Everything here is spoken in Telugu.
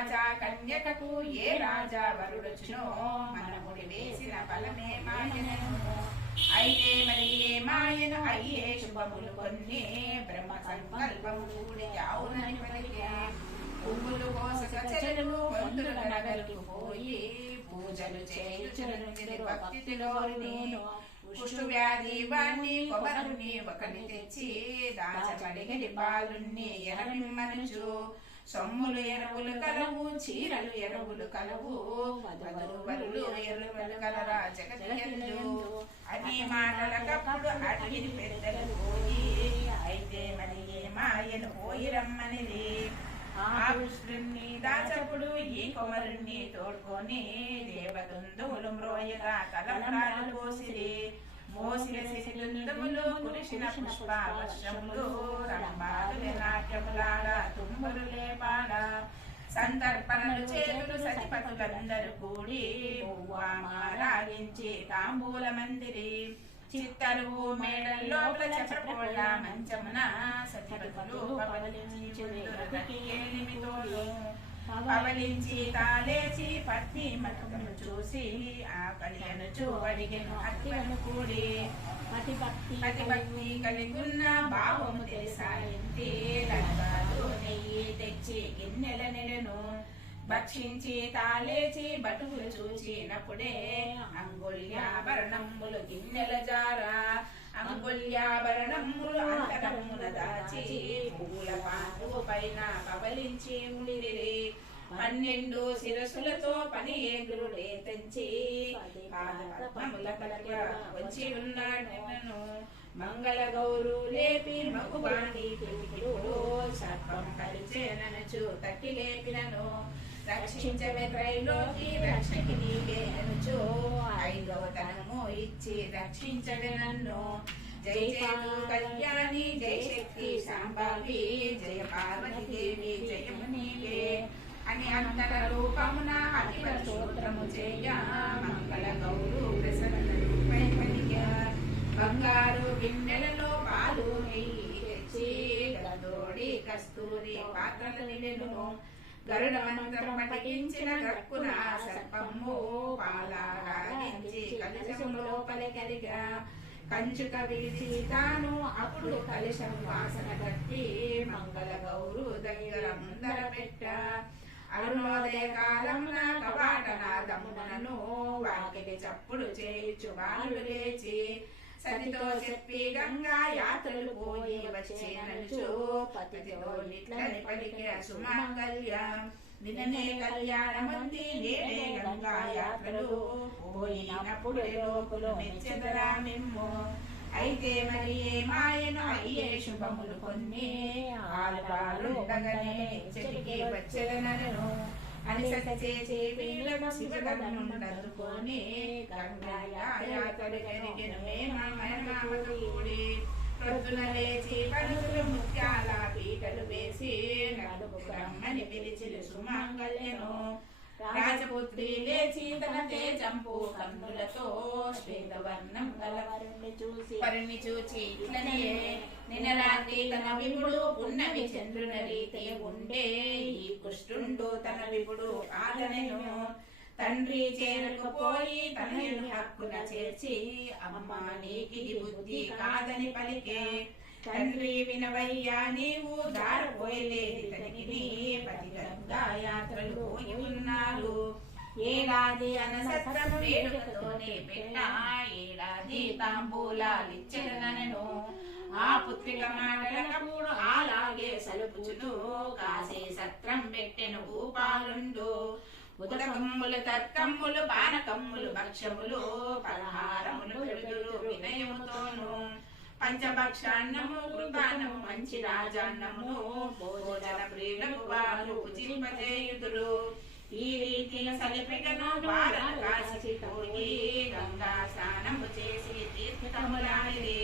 రాజా కన్యకకు ఏ రాజా వరుడొచ్చునో మనముడి వేసిన ఫలమే మాయనను. అయితే మరి ఏ మాయను అయ్యే శుభములు కొన్ని బ్రహ్మ సంకల్పము కూడి యావునని పలికే. పువ్వులు కోసక చెరులు వంతుల నగలకు పోయి పూజలు చేయుచును భక్తిలోని. కుష్టు వ్యాధి వాణ్ణి కొమరుని ఒకని తెచ్చి దాచబడిగడి పాలుణ్ణి ఎరమిమ్మనుచు. సొమ్ములు ఎరువులు కలవు చీరలు ఎరువులు కలవు వధువరులు ఎరువులు కలరా జగతియందు. అని మాటలకప్పుడు అడిగిన పెద్దలు పోయి అయితే మరి ఏ మాయను పోయి రమ్మనిది. ఆ కృష్ణుణ్ణి దాచప్పుడు ఈ కొమరుణ్ణి తోడుకొని దేవదుందువులు మ్రోయగా తలమురాలు పోసిరి. మోసిన శిశులుందుములు కురిసిన పుష్ప వర్షములు రంభాలు నాట్యములాడ తుమ్మురులే పాడ. సంతర్పణలు చేతులు సతిపతులందరూ కూడి రాగించి తాంబూల మందిరి. చిత్తరువు మేడల్లోపల చక్రపోళ్ళ మంచమున సతిపతులు పవలించి తాలేచి పత్ని మతమును చూసి ఆ కలియనుచు అడిగెను అతివను కూడి. అతి భక్తి కలిగున్న భావము తెలిసాయింది. లగ్గాలు నెయ్యి తెచ్చి గిన్నెల నిడెను. భక్షించి తాలేచి బటువులు చూచినప్పుడే అంగుళ్యాభరణములు గిన్నెల జారా. అంగుళ్యాభరణములు అంతరమున దాచి పూల పాండు పైన పవలించి ఉండిరి. 12 శిరసులతో పని ఏగురుడే తెంచి పాదపద్మముల కలగ వచ్చి ఉన్నాడు. మంగళ గౌరు లేపి మగువాణి పిలుపుడు సర్పం కలిచేననుచు తట్టి లేపినను. రక్షించవే త్రైలోకి రక్షకి నీకే అనుచు ఐదవతనము ఇచ్చి రక్షించవే నన్ను. జై జయు కళ్యాణి జై శక్తి సాంబావి జయ పార్వతి దేవి జయము నీవే అని అంతర రూపమున అతివ స్తోత్రము చేయ మంగళ గౌరు ప్రసన్నపై పలిక. బంగారు గిన్నెలలో పాలు నెయ్యి తెచ్చి గదోడి కస్తూరి పాత్రలు నిలెను. గరుడ మంత్రం పఠించిన గక్కున సర్పము పాలాగించి కలశములో పలికలిగా. కంచుక విడిచి తాను అప్పుడు కలశం వాసన కట్టి మంగళ గౌరు దగ్గర ముందర పెట్ట. అరుణోదయ కాలమున కవాటనాదమునను వాకిలి చప్పుడు చేయుచు బాలుడు లేచి. సతితో చెప్పి గంగా యాత్రలు పోయి వచ్చేననుచు పతితో నిట్లని పలికిన సుమంగళ్యం. నిన్ననే కళ్యాణమంది నేడే గంగా యాత్రలు పోయినప్పుడు లోకులు మెచ్చెదరా మిమ్ము. అయితే మరి ఏ మాయను అయ్యే శుభములు కొన్ని ఆలుపాలుండగానే చెటికి వచ్చెదనను. అని సచేసి వీళ్ళను శివగన్నుండందుకొని గంగా యాత్రలు జరిగిన మేమతో కూడి. ప్రొద్దున లేచి పలుకులు ముత్యాల పీటలు వేసి నడుపు బ్రహ్మని పిలిచిన సుమంగళ్యను. రాజపుత్రి లేచి తన తేజంపు కన్నులతో శ్వేతవర్ణం గలవరుణ్ణి చూచి ఇట్లనే నిన్న రాత్రి తన విపుడు పున్నమి చంద్రున రీతి ఉండే ఈ కృష్ణుండు తన విపుడు కాదనెను. తండ్రి చేరకపోయి తనయుని హక్కున చేర్చి అమ్మ నీకిది బుద్ధి కాదని పలికే. తండ్రి వినవయ్యా నీవు దారపోయలేది తనకి పతి గంగా యాత్రలు పోయి ఉన్నారు. ఏడాది అనసత్రము వేడుకతోనే పెట్ట ఏడాది తాంబూలాలిచ్చెదనను. ఆ పుత్రిక మాటలకప్పుడు అలాగే సలుపుచును కాసే సత్రం పెట్టెను భూపాలుండు. ఉదకమ్ములు తర్కమ్ములు పానకమ్ములు భక్ష్యములు పలహారములు పెడుదురు వినయముతోను. పంచభక్షాన్నము కృతాన్నము మంచి రాజాన్నము భోజన ప్రియులకు వారు భుజింపజేయుదురు. ఈ రీతిగా సలిపెగను వారలు కాసి పోయి గంగా స్నానము చేసి తీర్థములాడిరి.